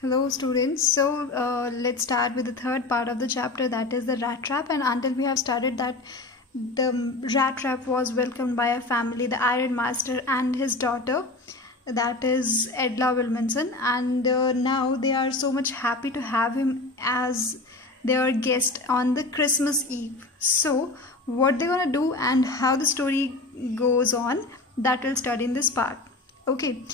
Hello students, so let's start with the third part of the chapter, that is the rat trap. And until we have started that, the rat trap was welcomed by a family, the Iron Master and his daughter, that is Edla Wilmanson, and now they are so much happy to have him as their guest on the Christmas Eve. So what they're gonna do and how the story goes on, that will study in this part. Okay,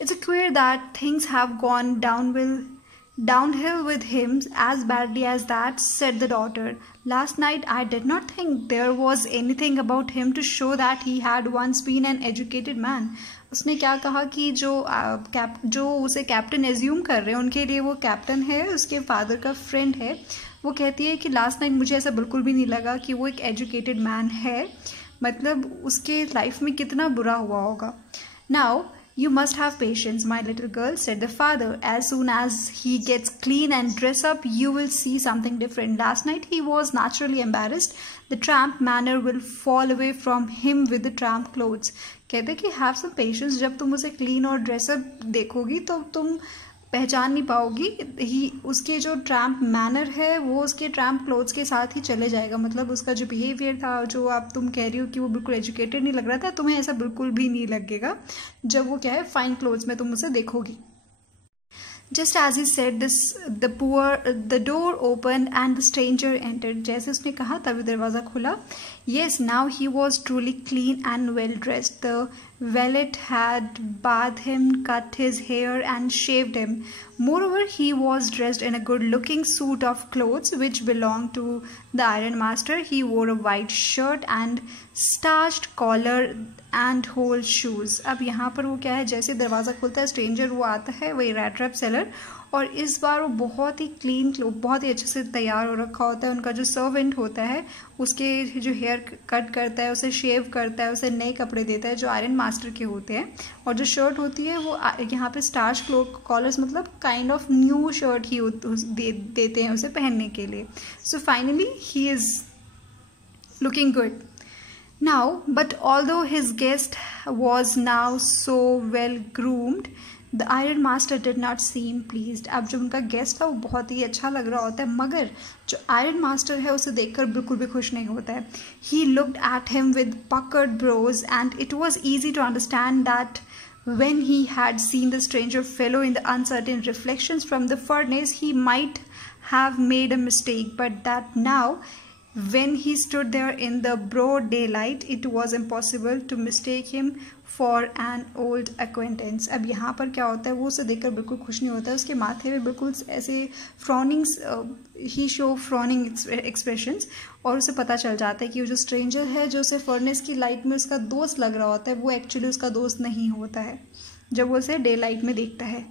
it's clear that things have gone downhill with him as badly as that, said the daughter. Last night I did not think there was anything about him to show that he had once been an educated man. उसने क्या कहा कि जो उसे captain assume कर रहे हैं उनके लिए वो कैप्टन है, उसके फादर का फ्रेंड है. वो कहती है कि लास्ट नाइट मुझे ऐसा बिल्कुल भी नहीं लगा कि वो एक एजुकेटेड मैन है. मतलब उसके लाइफ में कितना बुरा हुआ होगा. Now You must have patience, my little girl, said the father. As soon as he gets clean and dress up, you will see something different. Last night he was naturally embarrassed. The tramp manner will fall away from him with the tramp clothes. कहते कि have some patience. जब तुम उसे clean और dress up देखोगी तो तुम पहचान नहीं पाओगी. उसके जो ट्रैम्प मैनर है वो उसके ट्रैम्प क्लोथ्स के साथ ही चले जाएगा. मतलब उसका जो बिहेवियर था, जो आप तुम कह रही हो कि वो बिल्कुल एजुकेटेड नहीं लग रहा था, तुम्हें ऐसा बिल्कुल भी नहीं लगेगा जब वो क्या है फाइन क्लोथ्स में तुम उसे देखोगी. Just as he said this, the door opened and the stranger entered. जैसे उसने कहा तभी दरवाज़ा खुला. Yes, now he was truly clean and well dressed. The valet had bathed him, cut his hair and shaved him. Moreover, he was dressed in a good-looking suit of clothes which belonged to the Iron Master. He wore a white shirt and starched collar and whole shoes. अब यहाँ पर वो क्या है, जैसे दरवाज़ा खुलता है स्ट्रेंजर वो आता है, वही रैट ट्रैप सेलर, और इस बार वो बहुत ही क्लीन बहुत ही अच्छे से तैयार हो रखा होता है. उनका जो सर्वेंट होता है उसके जो हेयर कट करता है, उसे शेव करता है, उसे नए कपड़े देता है जो आयरन मास्टर के होते हैं. और जो शर्ट होती है वो यहाँ पे स्टार्च कॉलर्स मतलब काइंड ऑफ न्यू शर्ट ही देते हैं उसे पहनने के लिए. So finally he is looking good. Now, but although his guest was now so well groomed, the Iron Master did not seem pleased. अब जो उनका गेस्ट था वो बहुत ही अच्छा लग रहा होता है, मगर जो आयरन मास्टर है उसे देखकर बिल्कुल भी खुश नहीं होता है. He looked at him with puckered brows, and it was easy to understand that when he had seen the stranger fellow in the uncertain reflections from the furnace, he might have made a mistake, but that now, when he stood there in the broad daylight, it was impossible to mistake him for an old acquaintance. अब यहाँ पर क्या होता है, वो उसे देखकर बिल्कुल खुश नहीं होता है. उसके माथे में बिल्कुल ऐसे फ्रॉनिंग्स, ही शो फ्रॉनिंग एक्सप्रेशंस, और उसे पता चल जाता है कि वो जो स्ट्रेंजर है जो उसे फर्नेस की लाइट में उसका दोस्त लग रहा होता है, वो एक्चुअली उसका दोस्त नहीं होता है जब वो उसे डे लाइट में देखता है.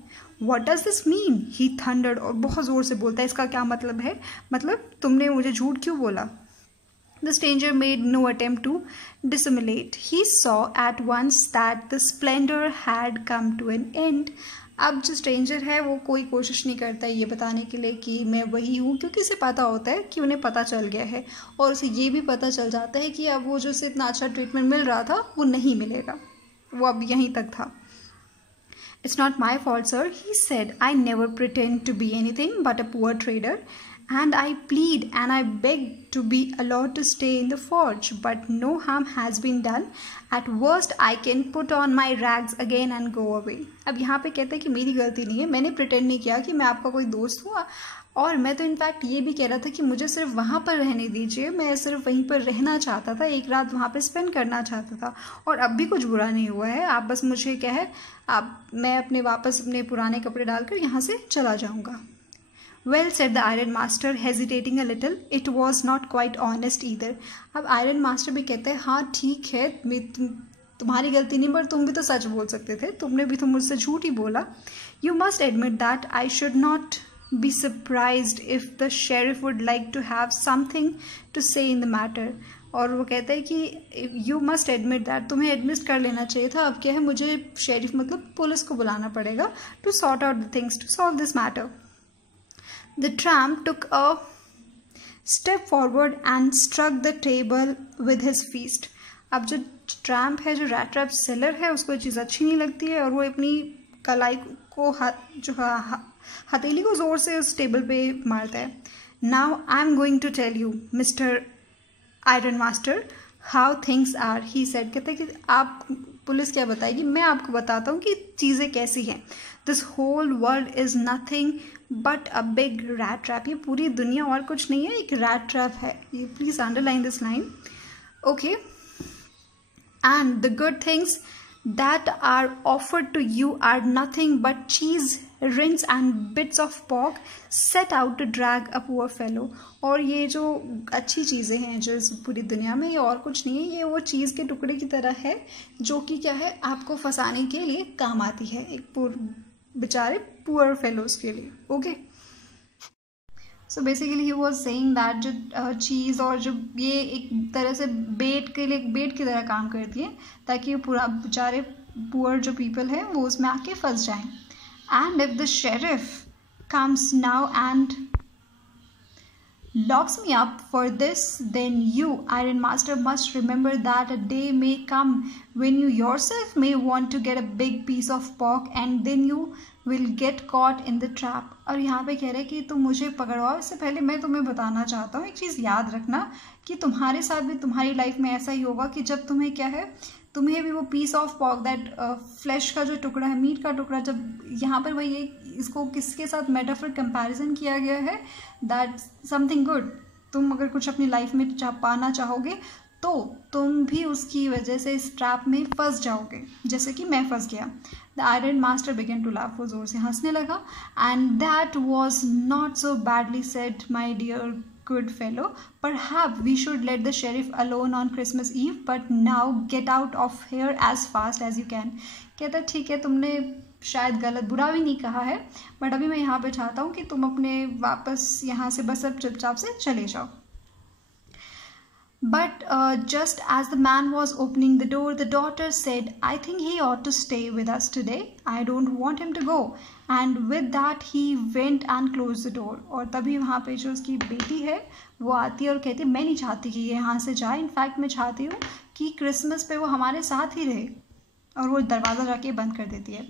What does this mean? He thundered, और बहुत ज़ोर से बोलता है. इसका क्या मतलब है, मतलब तुमने मुझे झूठ क्यों बोला. The stranger made no attempt to dissimulate. He saw at once that the splendor had come to an end. अब जो स्ट्रेंजर है वो कोई कोशिश नहीं करता है ये बताने के लिए कि मैं वही हूँ, क्योंकि इसे पता होता है कि उन्हें पता चल गया है, और उसे ये भी पता चल जाता है कि अब वो जो उसे इतना अच्छा ट्रीटमेंट मिल रहा था वो नहीं मिलेगा, वो अब यहीं तक था. It's not my fault, sir, he said. I never pretend to be anything but a poor trader, and I plead and I beg to be allowed to stay in the forge, but no harm has been done. At worst, I can put on my rags again and go away. अब यहाँ पे कहते हैं कि मेरी गलती नहीं है, मैंने प्रिटेंड नहीं किया कि मैं आपका कोई दोस्त हूँ, और मैं तो इनफैक्ट ये भी कह रहा था कि मुझे सिर्फ वहाँ पर रहने दीजिए, मैं सिर्फ वहीं पर रहना चाहता था, एक रात वहाँ पे स्पेंड करना चाहता था, और अब भी कुछ बुरा नहीं हुआ है. आप बस मुझे क्या है, मैं अपने पुराने कपड़े डालकर यहाँ से चला जाऊँगा. Well, said the Iron Master, hesitating a little. It was not quite honest either. अब आयरन मास्टर भी कहते हैं हाँ ठीक है, तुम्हारी गलती नहीं, पर तुम भी तो सच बोल सकते थे, तुमने भी तो मुझसे झूठ ही बोला. You must admit that I should not be surprised if the sheriff would like to have something to say in the matter. और वो कहता है कि यू मस्ट एडमिट दैट, तुम्हें एडमिट कर लेना चाहिए था. अब क्या है, मुझे शेरिफ मतलब पुलिस को बुलाना पड़ेगा to sort out the things, to solve this matter. The tramp took a step forward and struck the table with his fist. अब जो ट्रैम्प है, जो रैट ट्रैप सेलर है, उसको ये चीज़ अच्छी नहीं लगती है, और वो अपनी को जो हथेली को ज़ोर से उस टेबल पे मारता है. Now I am going to tell you mister iron master how things are, he said. कहते हैं कि आप पुलिस क्या बताएगी, मैं आपको बताता हूँ कि चीज़ें कैसी हैं. This whole world is nothing but a big rat trap. ये पूरी दुनिया और कुछ नहीं है, एक रैट ट्रैप है. ये please underline this line. Okay. And the good things that are offered to you are nothing but cheese, rings and bits of pork set out to drag a poor fellow. और ये जो अच्छी चीज़ें हैं जो इस पूरी दुनिया में, ये और कुछ नहीं है, ये वो चीज़ के टुकड़े की तरह है जो कि क्या है, आपको फंसाने के लिए काम आती है, एक बेचारे पुअर फेलोज के लिए. Okay. So basically he was saying that जो चीज़ और जो ये एक तरह से बेट के लिए बेट की तरह काम करती है ताकि पूरा बेचारे पुअर जो पीपल हैं वो उसमें आके फंस जाएं. And if the sheriff comes now and locks me up for this, then you, Iron Master, must remember that a day may come when you yourself may want to get a big piece of pork and then you will get caught in the trap. और यहाँ पे कह रहे हैं कि तुम मुझे पकड़वाओ, इससे पहले मैं तुम्हें बताना चाहता हूँ एक चीज़ याद रखना कि तुम्हारे साथ भी तुम्हारी लाइफ में ऐसा ही होगा कि जब तुम्हें क्या है, तुम्हें भी वो piece of pork that flesh का जो टुकड़ा है, मीट का टुकड़ा, जब यहाँ पर वही इसको किसके साथ मेटाफर कंपैरिजन किया गया है दैट समथिंग गुड. तुम अगर कुछ अपनी लाइफ में पाना चाहोगे तो तुम भी उसकी वजह से इस ट्रैप में फंस जाओगे जैसे कि मैं फंस गया. The iron master began to laugh. वो जोर से हंसने लगा. And that was not so badly said my dear good fellow, perhaps we should let the sheriff alone on Christmas Eve, but now get out of here as fast as you can. कहता ठीक है, तुमने शायद गलत बुरा भी नहीं कहा है, बट अभी मैं यहाँ पे चाहता हूँ कि तुम अपने वापस यहाँ से बस अब चुपचाप से चले जाओ. But just as the man was opening the door, the daughter said, I think he ought to stay with us today. I don't want him to go. And with that he went and closed the door. और तभी वहाँ पे जो उसकी बेटी है वो आती है और कहती है मैं नहीं चाहती कि ये यहाँ से जाए, इनफैक्ट मैं चाहती हूँ कि क्रिसमस पे वो हमारे साथ ही रहे. और वो दरवाज़ा जाके बंद कर देती है.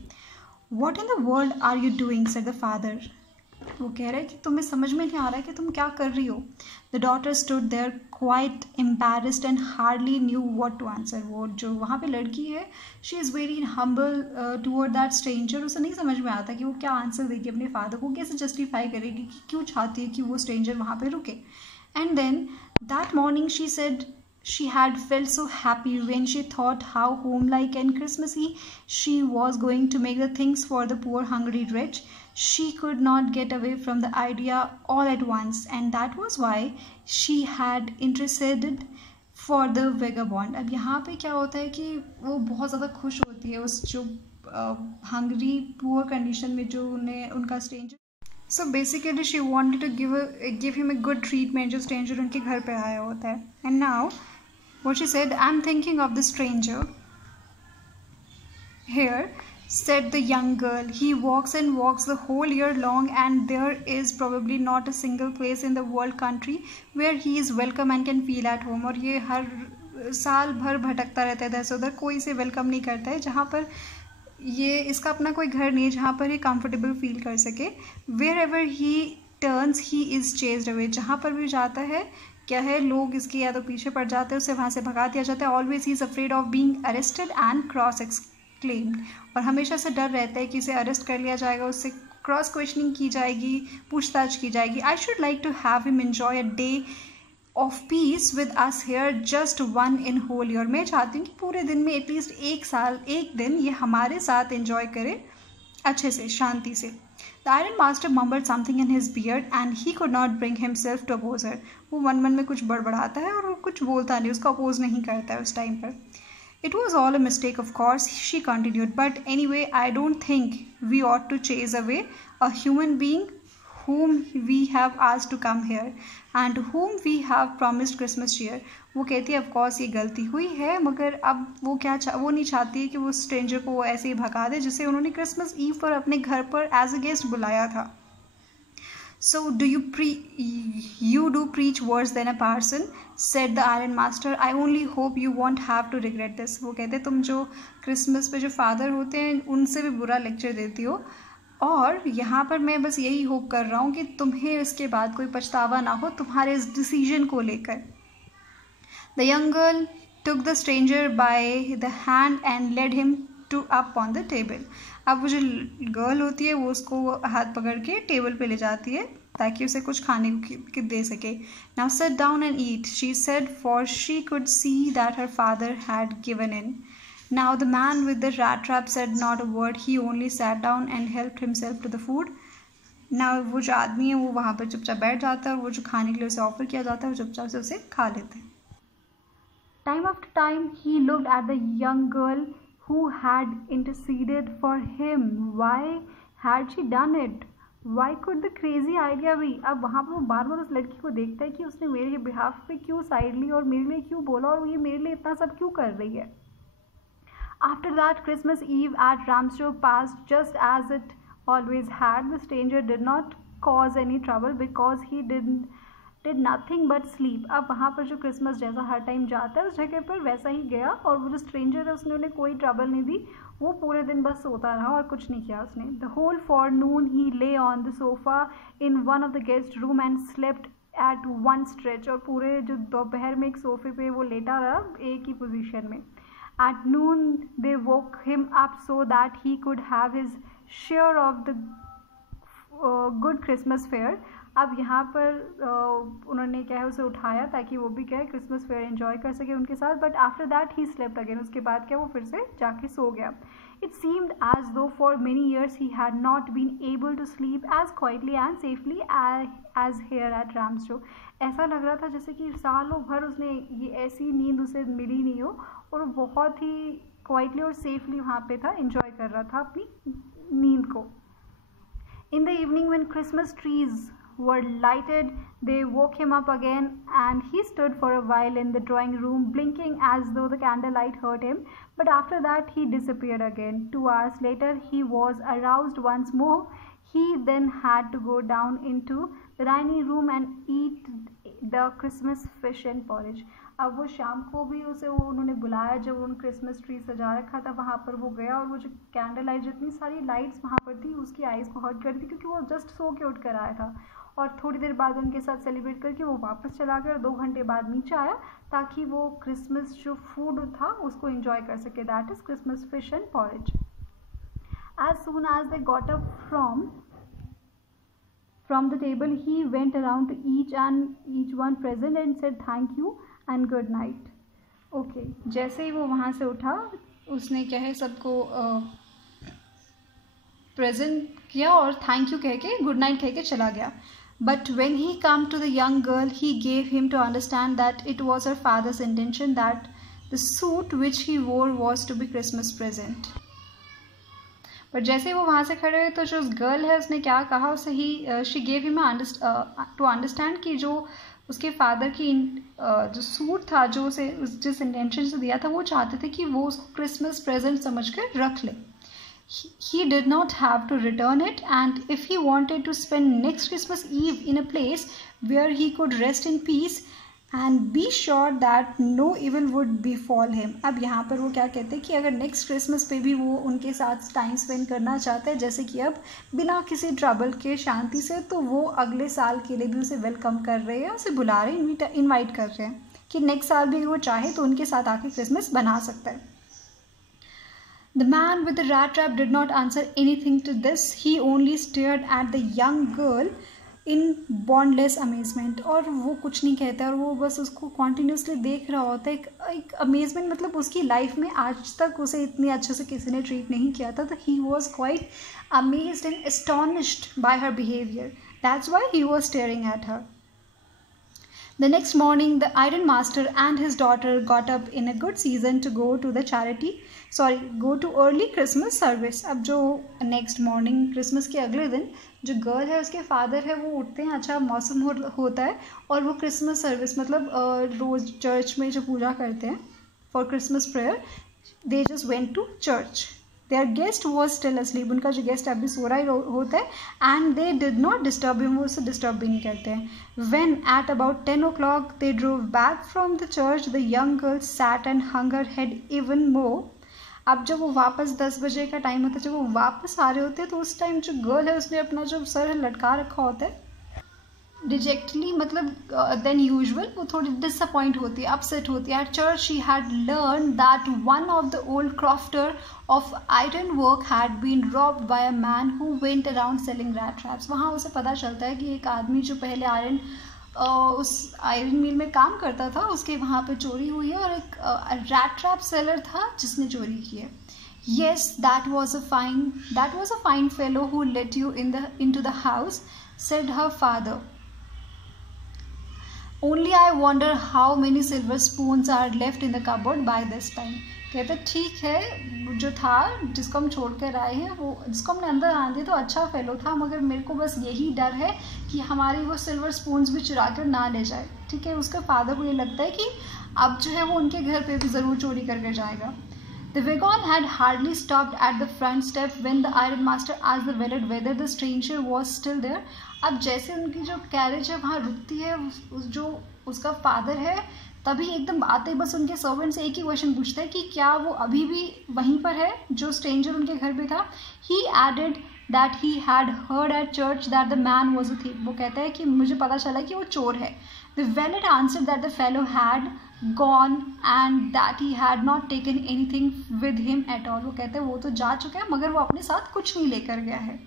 What in the world are you doing? said the father. वो कह रहा है कि तुम्हें समझ में नहीं आ रहा है कि तुम क्या कर रही हो. The daughter stood there quite embarrassed and hardly knew what to answer. वो जो वहाँ पे लड़की है, she is very humble toward that stranger. उसे नहीं समझ में आता कि वो क्या आंसर देगी अपने फादर को, कैसे जस्टिफाई करेगी कि क्यों चाहती है कि वो स्ट्रेंजर वहाँ पे रुके. And then that morning she said she had felt so happy when she thought how homelike and Christmassy she was going to make the things for the poor hungry wretch. She could not get away from the idea all at once, and that was why she had interceded for the vagabond. अब यहाँ पे क्या होता है कि वो बहुत ज़्यादा खुश होती है उस जो hungry poor condition में जो उन्हें उनका stranger. So basically she wanted to give him a good treatment जो stranger उनके घर पे आया होता है. And now what she said, I'm thinking of the stranger here, said the young girl. He walks and walks the whole year long, and there is probably not a single place in the world country where he is welcome and can feel at home. और ये हर साल भर भटकता रहता है इधर से उधर, कोई से वेलकम नहीं करता है जहाँ पर ये इसका अपना कोई घर नहीं है जहाँ पर ये कंफर्टेबल फील कर सके. Wherever he turns he is chased away. जहाँ पर भी जाता है क्या है, लोग इसके या तो पीछे पड़ जाते हैं, उसे वहाँ से भगा दिया जाता है. Always he is afraid of being arrested and cross exclaimed. और हमेशा से डर रहता है कि इसे अरेस्ट कर लिया जाएगा, उससे क्रॉस क्वेश्चनिंग की जाएगी, पूछताछ की जाएगी. I should like to have him enjoy a day of peace with us here, just one in whole year. मैं चाहती हूँ कि पूरे दिन में एटलीस्ट एक दिन ये हमारे साथ एंजॉय करे अच्छे से, शांति से. The Iron Master mumbled something in his beard and he could not bring himself to oppose her. वो मन में कुछ बड़बड़ाता है और वो कुछ बोलता नहीं, उसका अपोज नहीं करता है उस टाइम पर. It was all a mistake, of course, she continued, but anyway, I don't think we ought to chase away a human being whom we have asked to come here and whom we have promised Christmas cheer. वो कहती है of course ये गलती हुई है, मगर अब वो वो नहीं चाहती है कि वो स्ट्रेंजर को वो ऐसे ही भगा दे जिसे उन्होंने क्रिसमस ईव पर अपने घर पर एज अ गेस्ट बुलाया था. So you do preach worse than a parson, said the Iron Master. I only hope you won't have to regret this. वो कहते तुम जो क्रिसमस पे जो फादर होते हैं उनसे भी बुरा लेक्चर देती हो, और यहाँ पर मैं बस यही होप कर रहा हूँ कि तुम्हें इसके बाद कोई पछतावा ना हो तुम्हारे इस डिसीजन को लेकर। The young girl took the stranger by the hand and led him to up on the table. अब वो जो गर्ल होती है वो उसको हाथ पकड़ के टेबल पे ले जाती है ताकि उसे कुछ खाने को दे सके. Now sit down and eat, she said, for she could see that her father had given in. Now the man with the rat trap said not a word. He only sat down and helped himself to the food. Now वो जो आदमी है वो वहाँ पर चुपचाप बैठ जाता है और वो जो खाने के लिए उसे ऑफर किया जाता है वो चुपचाप से उसे खा लेते हैं. Time after time he looked at the young girl who had interceded for him. Why had she done it? Why could the crazy idea be? अब वहाँ पर वो बार बार उस लड़की को देखता है कि उसने मेरे बिहाफ पे क्यों साइड ली और मेरे लिए क्यों बोला और ये मेरे लिए इतना सब क्यों कर रही है. After that, Christmas Eve at Ramshaw passed just as it always had. The stranger did not cause any trouble because he did nothing but sleep. अब वहाँ पर जो क्रिसमस जैसा हर टाइम जाता है उस जगह पर वैसा ही गया और वो जो स्ट्रेंजर है उसने उन्हें कोई ट्रबल नहीं दी. वो पूरे दिन बस सोता रहा और कुछ नहीं किया उसने. The whole forenoon he lay on the sofa in one of the guest room and slept at one stretch. और पूरे जो दोपहर में एक सोफे पे वो लेटा रहा एक ही पोजीशन में. At noon they woke him up so that he could have his share of the good Christmas fare. अब यहाँ पर उन्होंने क्या है उसे उठाया ताकि वो भी क्या है क्रिसमस फेयर एंजॉय कर सके उनके साथ. But after that he slept again. उसके बाद क्या वो फिर से जाके सो गया. It seemed as though for many years he had not been able to sleep as quietly and safely as here at Ramshaw. ऐसा लग रहा था जैसे कि सालों भर उसने ये ऐसी नींद उसे मिली नहीं हो और वो बहुत ही क्वाइटली और सेफली वहाँ पे था, एंजॉय कर रहा था अपनी नींद को. In the evening when Christmas trees were lighted, they woke him up again and he stood for a while in the drawing room blinking as though the candlelight hurt him. But after that he disappeared again. 2 hours later he was aroused once more. He then had to go down into the dining room and eat the Christmas fish and porridge. अब वो शाम को भी उसे उन्होंने बुलाया जब उन क्रिसमस ट्री सजा रखा था वहाँ पर वो गया और वो जो कैंडल लाइट जितनी सारी लाइट्स वहाँ पर थी उसकी आइज़ को हर्ट कर दी क्योंकि वो जस्ट सो के उठ कर आया था. और थोड़ी देर बाद उनके साथ सेलिब्रेट करके वो वापस चला गया और 2 घंटे बाद नीचे आया ताकि वो क्रिसमस जो फूड था उसको एंजॉय कर सके. That is Christmas fish and porridge. As soon as they got up from the table he went around to each one present and said thank you and good night. Okay, जैसे ही वो वहाँ से उठा उसने क्या है सबको प्रेजेंट किया और थैंक यू कह के गुड नाइट कह के चला गया. But when he came to the young girl, he gave him to understand that it was her father's intention that the suit which he wore was to be Christmas present. But जैसे वो वहाँ से खड़े हुए तो जो उस girl है उसने क्या कहा उसे she gave him to understand कि जो उसके फादर की जो सूट था जो उसे जिस इंटेंशन से दिया था वो चाहते थे कि वो उसको क्रिसमस प्रेजेंट समझ कर रख ले. He did not have to return it, and if he wanted to spend next Christmas Eve in a place where he could rest in peace and be sure that no evil would befall him. अब यहाँ पर वो क्या कहते हैं कि अगर next Christmas पे भी वो उनके साथ टाइम स्पेंड करना चाहते हैं जैसे कि अब बिना किसी ट्रबल के शांति से, तो वो अगले साल के लिए भी उसे वेलकम कर रहे हैं, उसे बुला रहे हैं, इन्वाइट कर रहे हैं कि नेक्स्ट साल भी वो चाहे तो उनके साथ आके क्रिसमस बना सकता है. The man with the rat trap did not answer anything to this. He only stared at the young girl in boundless amazement. और वो कुछ नहीं कहता और वो बस उसको continuously देख रहा होता है. एक amazement मतलब उसकी लाइफ में आज तक उसे इतने अच्छे से किसी ने ट्रीट नहीं किया था. तो he was quite amazed and astonished by her behavior. That's why he was staring at her. The next morning, the iron master and his daughter got up in a good season to go to early Christmas service. अब जो next morning Christmas के अगले दिन जो girl है उसके father है वो उठते हैं, अच्छा मौसम होता है और वो क्रिसमस सर्विस मतलब रोज़ चर्च में जो पूजा करते हैं for Christmas prayer, they just went to church. Their guest was still asleep. उनका जो गेस्ट अभी सो रहा ही होता है and they did not disturb him. वो उसे डिस्टर्ब भी नहीं करते हैं. When at about 10 o'clock they drove back from the church, the young girl sat and hung her head even more. अब जब वो वापस 10 बजे का टाइम होता है, जब वो वापस आ रहे होते हैं, तो उस टाइम जो गर्ल है उसने अपना जो सर है लटका रखा होता है डिजेक्टली, मतलब देन यूजुअल वो थोड़ी डिसअपॉइंट होती है, अपसेट होती है. At church she had learn that one of the old crofter of iron work had been robbed by a man who went around selling rat traps. वहाँ उसे पता चलता है कि एक आदमी जो पहले उस आयरन मिल में काम करता था, उसके वहाँ पे चोरी हुई है, और एक रैट ट्रैप सेलर था जिसने चोरी की है. Yes, that was a fine fellow who let you into the house, said her father. Only I wonder how many silver spoons are left in the cupboard by this time. कहते ठीक है, जो था जिसको हम छोड़ कर आए हैं, वो जिसको हमने अंदर आने दिया तो अच्छा फेलो था, मगर मेरे को बस यही डर है कि हमारी वो सिल्वर स्पून्स भी चुरा कर ना ले जाए. ठीक है, उसके फादर को ये लगता है कि अब जो है वो उनके घर पे भी ज़रूर चोरी करके जाएगा. The wagon had hardly stopped at the front step when the iron master asked the valet whether the stranger was still there. अब जैसे उनकी जो कैरेज है वहाँ रुकती है, जो उसका फादर है, तभी एकदम आते ही बस उनके सर्वेंट से एक ही क्वेश्चन पूछता है कि क्या वो अभी भी वहीं पर है जो स्ट्रेंजर उनके घर पे था. He added that he had heard at church that the man was a thief. वो कहता है कि मुझे पता चला कि वो चोर है. The valet answered that the fellow had gone and that he had not taken anything with him at all. वो कहते हैं वो तो जा चुका है मगर वो अपने साथ कुछ नहीं लेकर गया है.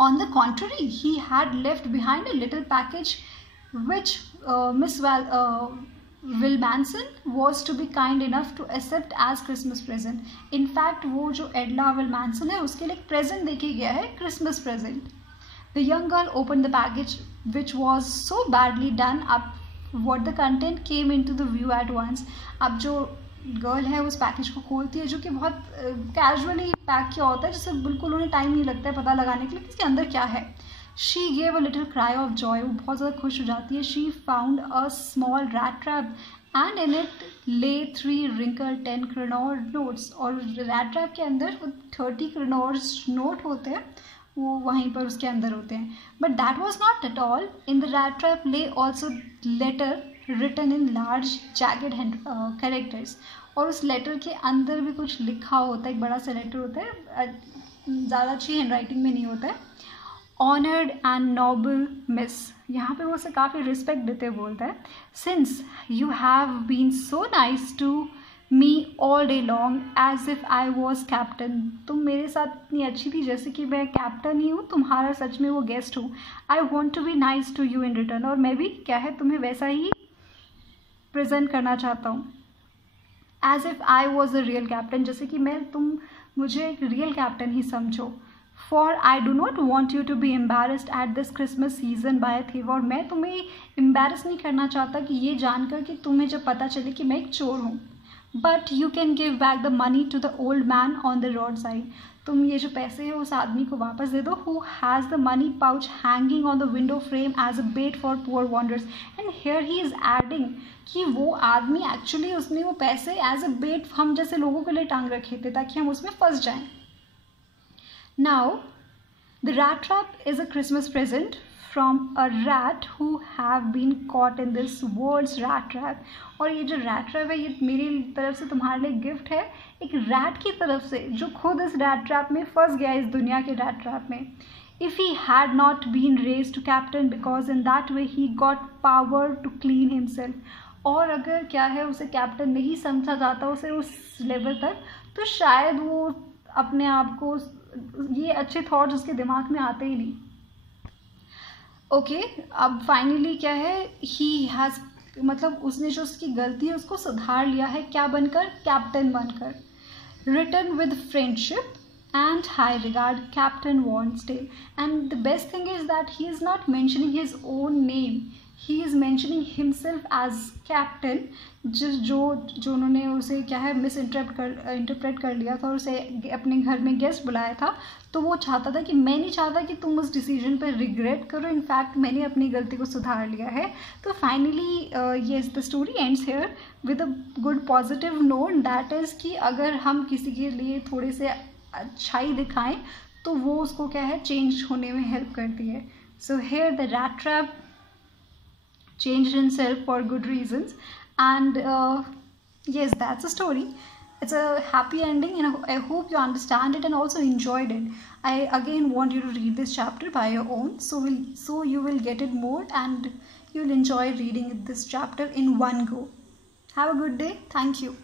On the contrary, he had left behind a little package which Miss Wilmanson was to be kind enough to accept as Christmas present. In fact, वो जो एडला विलमैनसन है उसके लिए एक प्रेजेंट देके गया है, Christmas present. The young girl opened the package, which was so badly done up what the content came into the view at once. अब जो गर्ल है उस पैकेज को खोलती है, जो कि बहुत कैजुअली पैक किया होता है, जिससे बिल्कुल उन्हें टाइम नहीं लगता है पता लगाने के लिए कि इसके अंदर क्या है. She gave a little cry of joy. वो बहुत ज़्यादा खुश हो जाती है. She found a small rat trap and in it lay 3 wrinkled 10 kroner notes. और rat trap के अंदर 30 kroners नोट होते हैं, वो वहीं पर उसके अंदर होते हैं. But that was not at all. In the rat trap lay also letter written in large jagged characters. और उस लेटर के अंदर भी कुछ लिखा होता है, एक बड़ा सा लेटर होता है, ज़्यादा अच्छी हैंड राइटिंग में नहीं होता है. ऑनर्ड एंड नोबल मिस, यहाँ पे वो उसे काफ़ी रिस्पेक्ट देते हुए बोलता है. Since you have been so nice to me all day long as if I was captain. तुम मेरे साथ इतनी अच्छी थी जैसे कि मैं कैप्टन ही हूँ, तुम्हारा सच में वो गेस्ट हूँ. I want to be nice to you in return, और मैं भी क्या है तुम्हें वैसा ही प्रेजेंट करना चाहता हूँ. As if I was a real captain, जैसे कि तुम मुझे एक रियल कैप्टन ही समझो. For I do not want you to be embarrassed at this Christmas season by a thief. और मैं तुम्हें embarrass नहीं करना चाहता कि ये जानकर कि तुम्हें जब पता चले कि मैं एक चोर हूँ. But you can give back the money to the old man on the roadside. तुम ये जो पैसे हैं उस आदमी को वापस दे दो. Who has the money pouch hanging on the window frame as a bait for poor wanderers. And here he is adding कि वो आदमी actually उसने वो पैसे as a bait हम जैसे लोगों के लिए टांग रखे थे ताकि हम उसमें फंस जाएं. Now, the rat trap is a Christmas present from a rat who have been caught in this world's rat trap. और ये जो rat trap है ये मेरी तरफ से तुम्हारे लिए गिफ्ट है, एक rat की तरफ से जो खुद इस rat trap में फंस गया इस दुनिया के rat trap में. If he had not been raised to captain because in that way he got power to clean himself. और अगर क्या है उसे कैप्टन नहीं समझा जाता उसे उस लेवल तक, तो शायद वो अपने आप को ये अच्छे थॉट्स उसके दिमाग में आते ही नहीं. ओके, अब फाइनली क्या है, ही हैज़ मतलब उसने जो उसकी गलती है उसको सुधार लिया है. क्या बनकर? कैप्टन बनकर. Written with friendship and high regard, Captain Wonsdale. And the best thing is that he is not mentioning his own name. He is mentioning himself as captain. जो उन्होंने उसे क्या है इंटरप्रेट कर लिया था और उसे अपने घर में गेस्ट बुलाया था, तो वो चाहता था कि मैं नहीं चाहता कि तुम उस डिसीजन पर रिग्रेट करो, इनफैक्ट मैंने अपनी गलती को सुधार लिया है. तो finally yes, the story ends here with a good positive note, that is कि अगर हम किसी के लिए थोड़े से अच्छाई दिखाएं तो वो उसको क्या है चेंज होने में हेल्प करती है. So here the rat trap changed himself for good reasons, and yes, that's a story. it's a happy ending, and I hope you understand it and also enjoyed it. I again want you to read this chapter by your own, so you will get it more and you will enjoy reading this chapter in one go. Have a good day. Thank you.